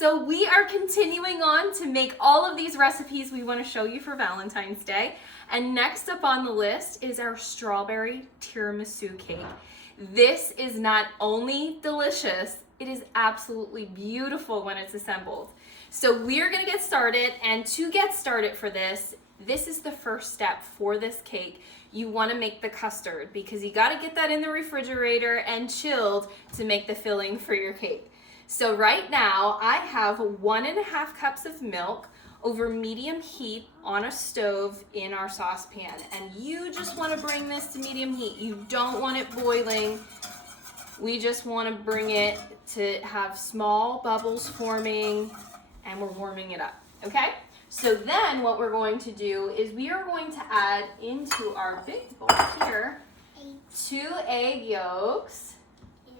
So we are continuing on to make all of these recipes we want to show you for Valentine's Day. And next up on the list is our strawberry tiramisu cake. This is not only delicious, it is absolutely beautiful when it's assembled. So we're gonna get started, and to get started for this is the first step for this cake. You wanna make the custard because you gotta get that in the refrigerator and chilled to make the filling for your cake. So right now I have 1.5 cups of milk over medium heat on a stove in our saucepan. And you just wanna bring this to medium heat. You don't want it boiling. We just wanna bring it to have small bubbles forming, and we're warming it up, okay? So then what we're going to do is we are going to add into our big bowl here 2 egg yolks. Ew.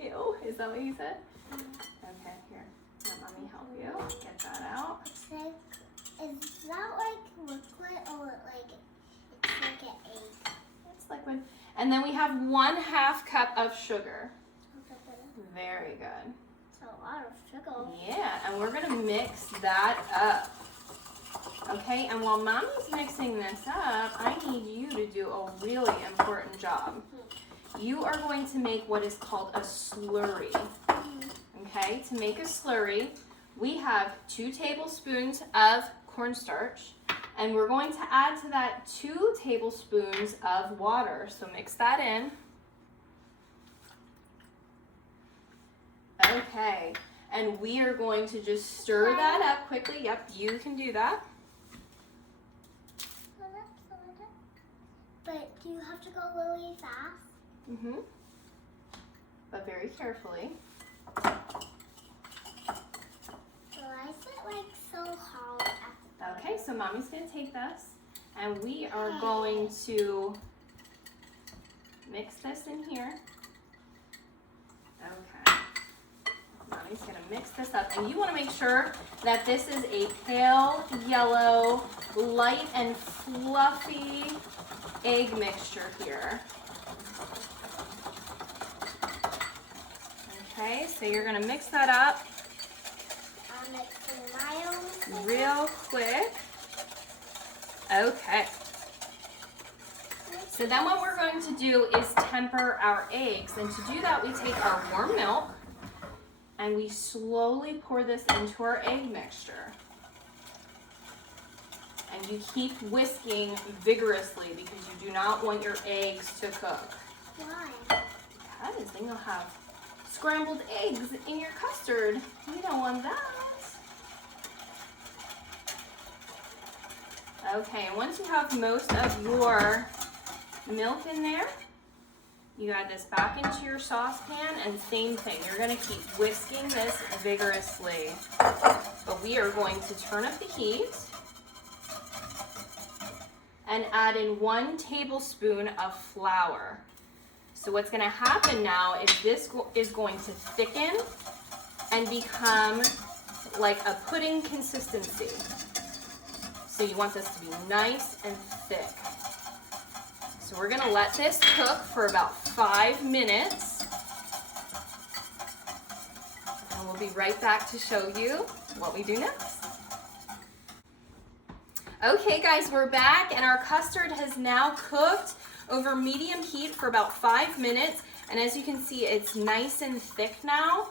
Ew, is that what you said? Okay, here, let mommy help you get that out. Is that like liquid or it's like an egg? It's liquid. And then we have 1/2 cup of sugar. Very good. A lot of sugar. Yeah, and we're gonna mix that up. Okay, and while mommy's mixing this up, I need you to do a really important job. You are going to make what is called a slurry. Okay, to make a slurry, we have 2 tablespoons of cornstarch, and we're going to add to that 2 tablespoons of water. So mix that in. Okay, and we are going to just stir that up quickly. Yep, you can do that. But do you have to go really fast? Mm-hmm. But very carefully. Why is it so hard at the bottom? Okay, so mommy's gonna take this, and we are going to mix this in here. Okay. Mommy's gonna mix this up, and you wanna make sure that this is a pale yellow, light and fluffy egg mixture here. Okay, so you're gonna mix that up I'm mixing my own real quick. Okay. So then what we're going to do is temper our eggs, and to do that we take our warm milk and we slowly pour this into our egg mixture. And you keep whisking vigorously because you do not want your eggs to cook. Why? Because then you'll have scrambled eggs in your custard. You don't want that. Okay, and once you have most of your milk in there, you add this back into your saucepan, and same thing, you're gonna keep whisking this vigorously. But we are going to turn up the heat and add in 1 tablespoon of flour. So what's gonna happen now is this is going to thicken and become like a pudding consistency. So you want this to be nice and thick. So we're gonna let this cook for about 5 minutes. And we'll be right back to show you what we do next. Okay guys, we're back, and our custard has now cooked over medium heat for about 5 minutes. And as you can see, it's nice and thick now.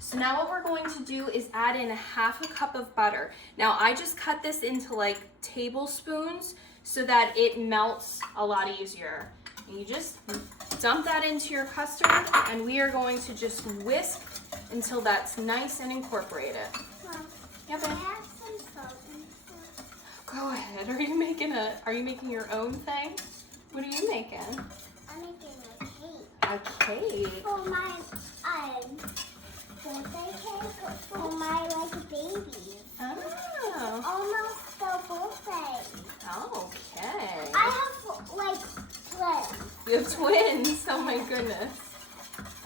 So now what we're going to do is add in 1/2 cup of butter. Now I just cut this into like tablespoons so that it melts a lot easier. And you just dump that into your custard, and we are going to just whisk until that's nice and incorporated. Mom, Yeah, can I babe. have some salt in this? Go ahead. Are you making your own thing? What are you making? I'm making A cake. for my birthday cake for my babies. Oh. Almost the birthday. Okay. I have twins. You have twins. Oh my goodness.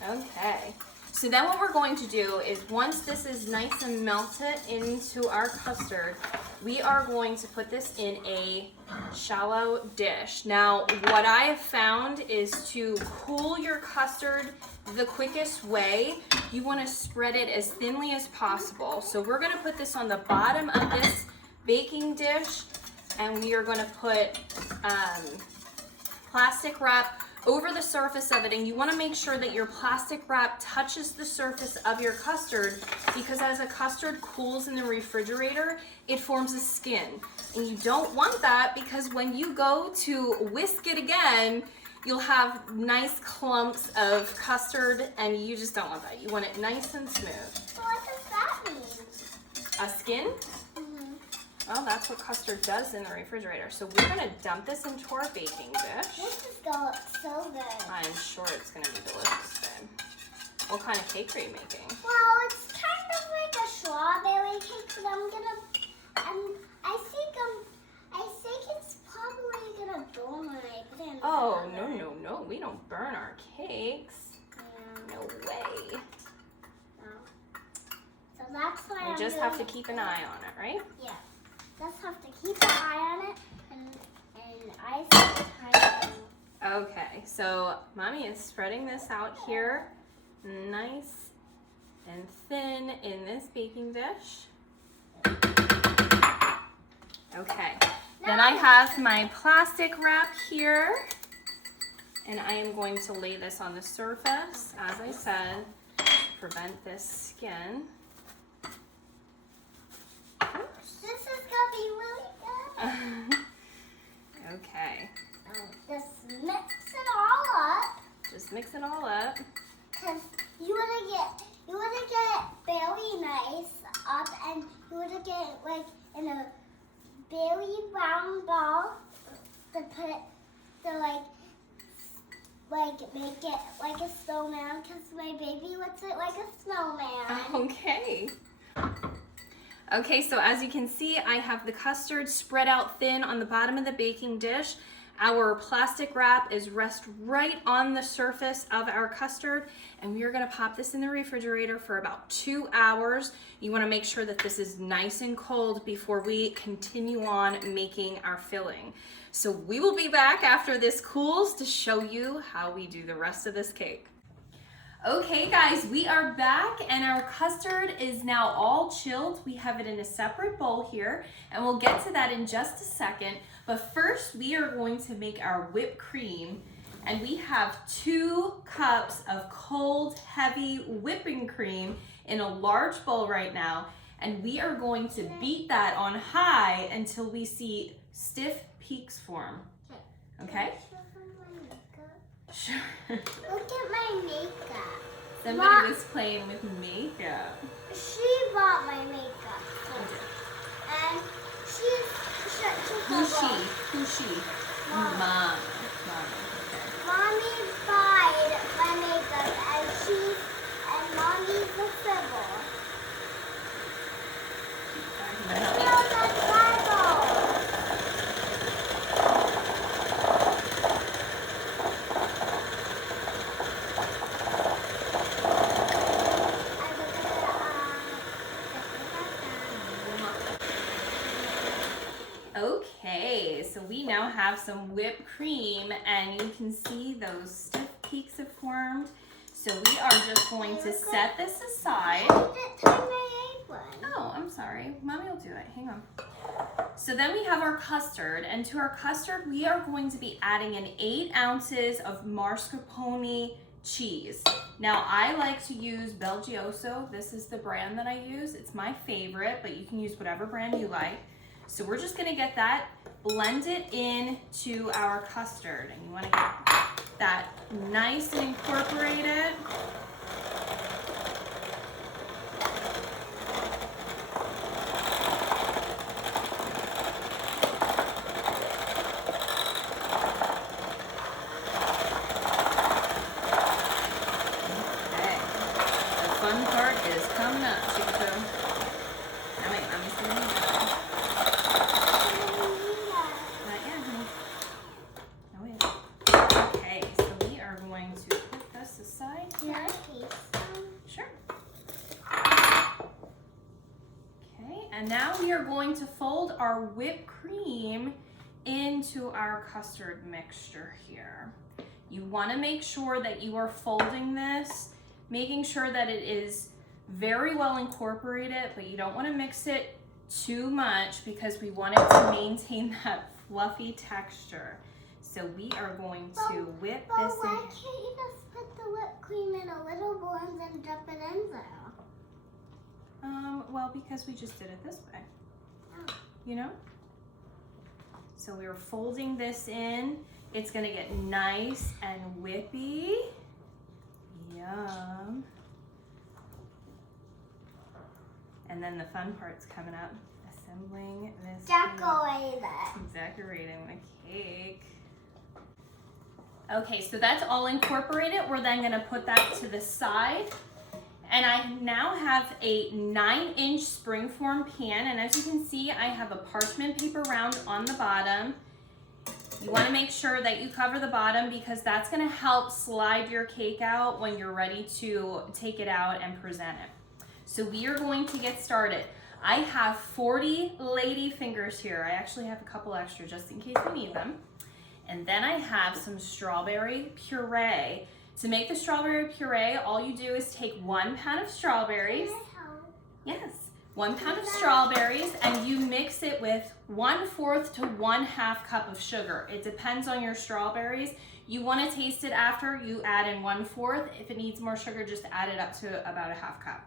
Okay. So then what we're going to do is, once this is nice and melted into our custard, we are going to put this in a shallow dish. Now, what I have found is to cool your custard the quickest way, you want to spread it as thinly as possible. So we're going to put this on the bottom of this baking dish, and we are going to put plastic wrap over the surface of it, and you want to make sure that your plastic wrap touches the surface of your custard, because as a custard cools in the refrigerator, it forms a skin, and you don't want that, because when you go to whisk it again, you'll have nice clumps of custard, and you just don't want that. You want it nice and smooth. So what does that mean? A skin? Well, that's what custard does in the refrigerator. So we're going to dump this into our baking dish. This is going to look so good. I'm sure it's going to be delicious, babe. What kind of cake are you making? Well, it's kind of like a strawberry cake, but I think it's probably gonna burn when I put it in the oven. No, we don't burn our cakes. Yeah. No way. No. So that's why We just have to keep an eye on it, right? Yeah. Just have to keep an eye on it, and I see the time. Okay, so Mommy is spreading this out here, nice and thin in this baking dish. Okay, then I have my plastic wrap here, and I am going to lay this on the surface, as I said, to prevent this skin. This is gonna be really good. Okay. Just mix it all up. Just mix it all up. Cause you wanna get it very nice up, and you wanna get it like in a very round ball to put make it like a snowman. Cause my baby wants it like a snowman. Okay. Okay, so as you can see, I have the custard spread out thin on the bottom of the baking dish. Our plastic wrap is rest right on the surface of our custard, and we are gonna pop this in the refrigerator for about 2 hours. You wanna make sure that this is nice and cold before we continue on making our filling. So we will be back after this cools to show you how we do the rest of this cake. Okay guys, we are back, and our custard is now all chilled. We have it in a separate bowl here, and we'll get to that in just a second. But first, we are going to make our whipped cream, and we have 2 cups of cold, heavy whipping cream in a large bowl right now, and we are going to beat that on high until we see stiff peaks form. Okay? Sure. Look at my makeup. Somebody was playing with makeup. She bought my makeup. And Who's she? Who's she? Mom. Mom. Okay. Mommy bought my makeup, and Mommy's the symbol. Can I help you? No, that's Bible. Okay, so we now have some whipped cream, and you can see those stiff peaks have formed. So we are just going to set this aside. I didn't tie my apron. Oh, I'm sorry. Mommy will do it. Hang on. So then we have our custard, and to our custard, we are going to be adding in 8 ounces of mascarpone cheese. Now, I like to use Belgioso. This is the brand that I use. It's my favorite, but you can use whatever brand you like. So we're just gonna get that, blend it into our custard, and you wanna get that nice and incorporated. Okay, the fun part is coming up, Chico. Now wait, let me see what you got. Not yet, honey. No, wait. Okay, so we are going to put this aside here. Sure. Okay, and now we are going to fold our whipped cream into our custard mixture here. You want to make sure that you are folding this, making sure that it is very well incorporated, but you don't want to mix it too much because we want it to maintain that fluffy texture. So we are going to whip this in. Why can't you just put the whipped cream in a little bowl and then dump it in there? Well, because we just did it this way, you know? So we're folding this in. It's gonna get nice and whippy. Yum. And then the fun part's coming up, assembling this. Decorating the cake. Okay, so that's all incorporated. We're then gonna put that to the side. And I now have a 9-inch springform pan, and as you can see, I have a parchment paper round on the bottom. You wanna make sure that you cover the bottom because that's gonna help slide your cake out when you're ready to take it out and present it. So we are going to get started. I have 40 lady fingers here. I actually have a couple extra just in case we need them. And then I have some strawberry puree. To make the strawberry puree, all you do is take 1 pound of strawberries. Yes, 1 pound of strawberries, and you mix it with 1/4 to 1/2 cup of sugar. It depends on your strawberries. You want to taste it after, you add in 1/4. If it needs more sugar, just add it up to about a 1/2 cup.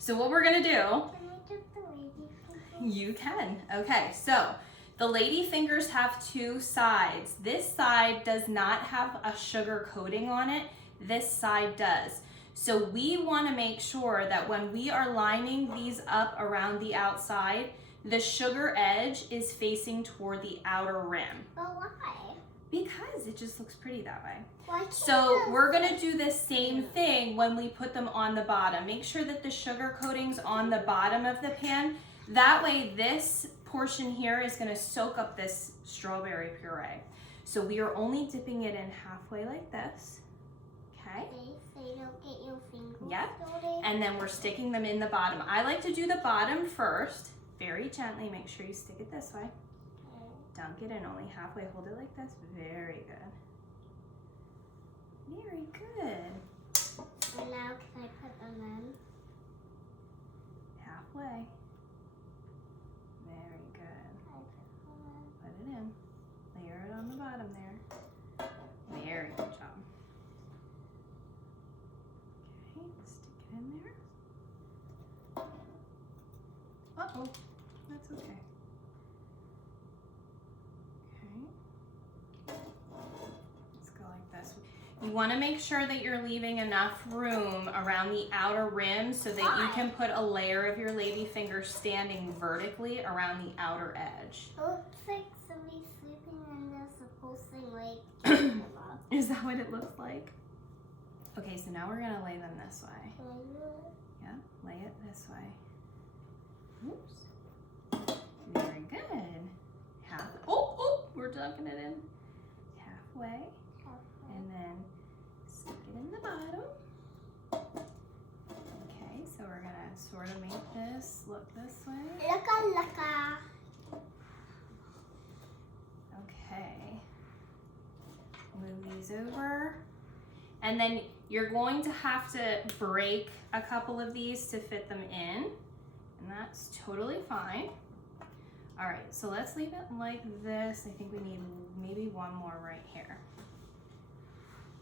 So what we're gonna do, Can I dip the lady fingers? you can. Okay, so the lady fingers have 2 sides. This side does not have a sugar coating on it. This side does. So we want to make sure that when we are lining these up around the outside, the sugar edge is facing toward the outer rim. But why? Because it just looks pretty that way. Why can't So you- we're gonna do the same thing when we put them on the bottom. Make sure that the sugar coating's on the bottom of the pan. That way this portion here is gonna soak up this strawberry puree. So we are only dipping it in halfway like this, okay? So you don't get your fingers Yep. dirty. And then we're sticking them in the bottom. I like to do the bottom first, very gently. Make sure you stick it this way. Dunk it in only halfway. Hold it like this. Very good. Very good. And now can I put them in? Halfway. Very good. Put it in. Layer it on the bottom there. Very good job. Okay, stick it in there. Uh-oh, that's okay. Okay. Let's go like this. You want to make sure that you're leaving enough room around the outer rim so that you can put a layer of your lady finger standing vertically around the outer edge. It looks like somebody's sleeping and they're supposed to like keep them up. Is that what it looks like? Okay, so now we're gonna lay them this way. Yeah, lay it this way. Oops. Very good. We're dunking it in halfway. And then stick it in the bottom. Okay, so we're gonna sort of make this look this way. Looka. Okay. Move these over. And then you're going to have to break a couple of these to fit them in. And that's totally fine. All right, so let's leave it like this. I think we need maybe one more right here.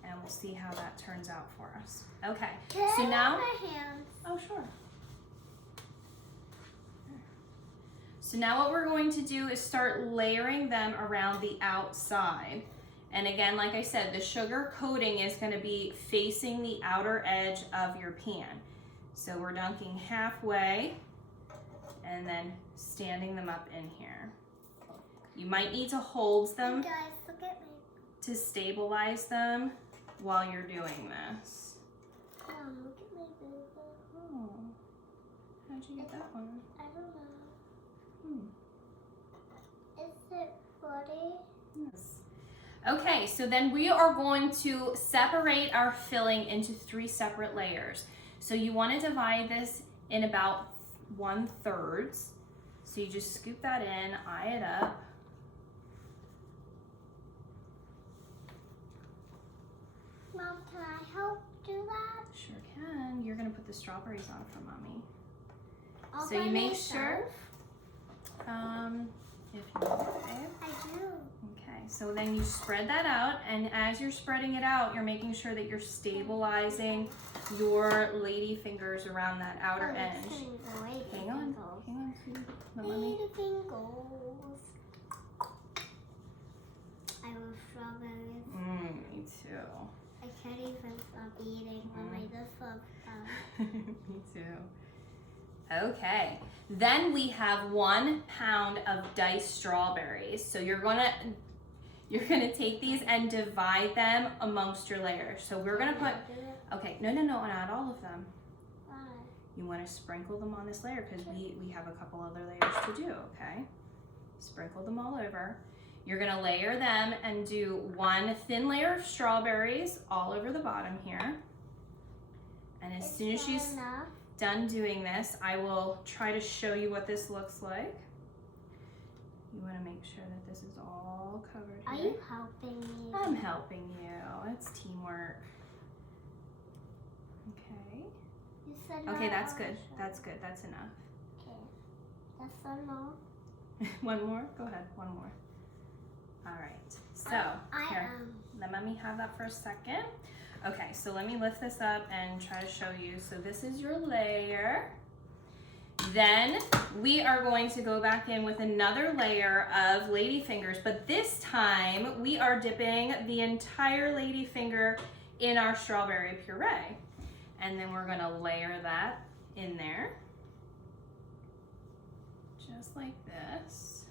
And we'll see how that turns out for us. Okay, so now, My hands. oh sure. So now what we're going to do is start layering them around the outside. And again, like I said, the sugar coating is gonna be facing the outer edge of your pan. So we're dunking halfway and then standing them up in here. You might need to hold them Guys, look at me. to stabilize them while you're doing this. Look at my baby. Oh, how'd you get that one? I don't know. Is it 40? Yes. Okay, so then we are going to separate our filling into 3 separate layers. So you want to divide this in about 1/3. So you just scoop that in, eye it up. Mom, can I help do that? Sure can. You're gonna put the strawberries on for Mommy. All So by you make myself? sure, if you want, babe. I do. Okay, so then you spread that out, and as you're spreading it out, you're making sure that you're stabilizing your lady fingers around that outer edge. Hang on, sweetie. Let Mommy. Lady fingers. I love strawberries. Me too. I can't even stop eating when I just love Me too. Okay, then we have 1 pound of diced strawberries. So you're gonna take these and divide them amongst your layers. So we're gonna put, okay, no, not all of them. Why? You wanna sprinkle them on this layer because we have a couple other layers to do, okay? Sprinkle them all over. You're gonna layer them and do 1 thin layer of strawberries all over the bottom here. And as soon as she's done doing this, I will try to show you what this looks like. You want to make sure that this is all covered Are here. you helping me? I'm helping you. It's teamwork. Okay. You said Okay, no, that's I good. was sure. That's good. That's enough. Okay. That's enough. One more? Go ahead. One more. All right. So, here. Let Mommy have that for a second. Okay, so let me lift this up and try to show you. So this is your layer. Then we are going to go back in with another layer of ladyfingers, but this time we are dipping the entire ladyfinger in our strawberry puree. And then we're gonna layer that in there. Just like this.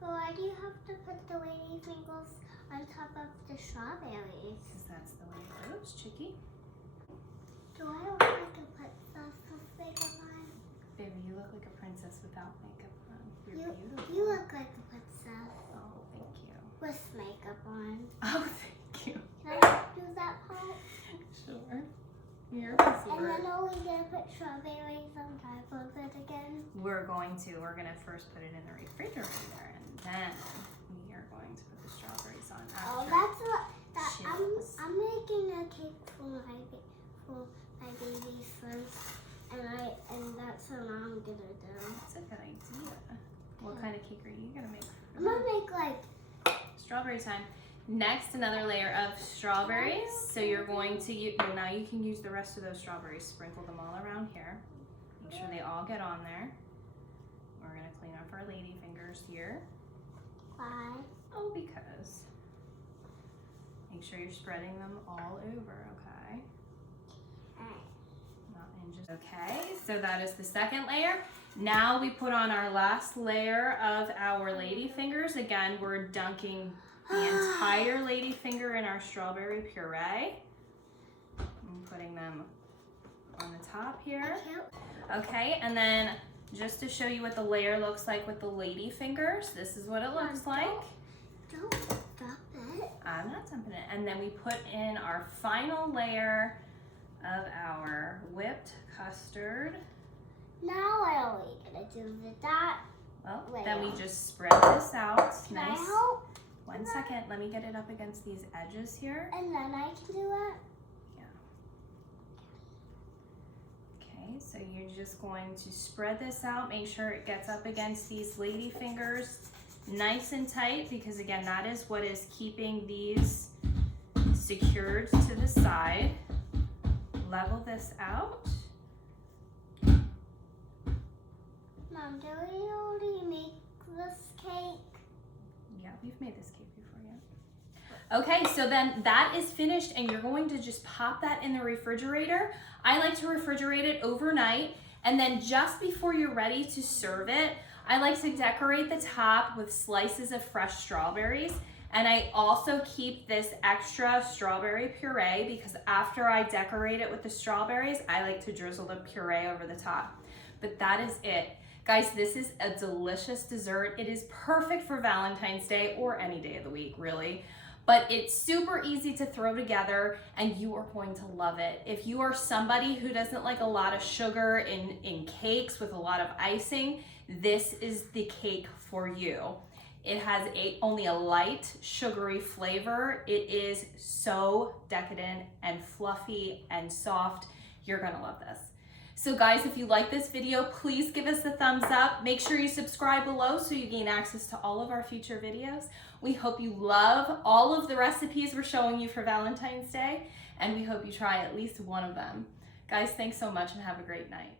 But why do you have to put the lady fingers on top of the strawberries? Because that's the way it goes, Chicky. Do I look like a princess with makeup on? Baby, you look like a princess without makeup on. You're beautiful. You look like a princess Oh, thank you. with makeup on. Oh, thank you. Can I do that part? Sure. You're And smart. then are we gonna put strawberries on top of it again? We're going to first put it in the refrigerator, and then we are going to put the strawberries on Oh, after. that's what. Chills. I'm making a cake for my baby's first, and that's what I'm gonna do. That's a good idea. What kind of cake are you gonna make? I'm gonna make like. Strawberry time. Next, another layer of strawberries. So you're going to use, well, now you can use the rest of those strawberries. Sprinkle them all around here. Make sure they all get on there. We're gonna clean up our lady fingers here. Why? Oh, because. Make sure you're spreading them all over, okay? Not in just, okay, so that is the second layer. Now we put on our last layer of our lady fingers. Again, we're dunking the entire lady finger in our strawberry puree. I'm putting them on the top here. Okay, and then just to show you what the layer looks like with the lady fingers, this is what it looks like. Don't stop it. I'm not dumping it. And then we put in our final layer of our whipped custard. Now what are we gonna do with that? Well, Layer. then we just spread this out. Can I Nice. help? 1 second, let me get it up against these edges here. And then I can do it. Okay, so you're just going to spread this out. Make sure it gets up against these lady fingers nice and tight, because again, that is what is keeping these secured to the side. Level this out. Mom, do we already make this cake? Yeah, we've made this cake before, yeah. Okay, so then that is finished, and you're going to just pop that in the refrigerator. I like to refrigerate it overnight, and then just before you're ready to serve it, I like to decorate the top with slices of fresh strawberries. And I also keep this extra strawberry puree because after I decorate it with the strawberries, I like to drizzle the puree over the top. But that is it. Guys, this is a delicious dessert. It is perfect for Valentine's Day or any day of the week, really. But it's super easy to throw together, and you are going to love it. If you are somebody who doesn't like a lot of sugar in cakes with a lot of icing, this is the cake for you. It has only a light sugary flavor. It is so decadent and fluffy and soft. You're gonna love this. So guys, if you like this video, please give us a thumbs up. Make sure you subscribe below so you gain access to all of our future videos. We hope you love all of the recipes we're showing you for Valentine's Day, and we hope you try at least one of them. Guys, thanks so much and have a great night.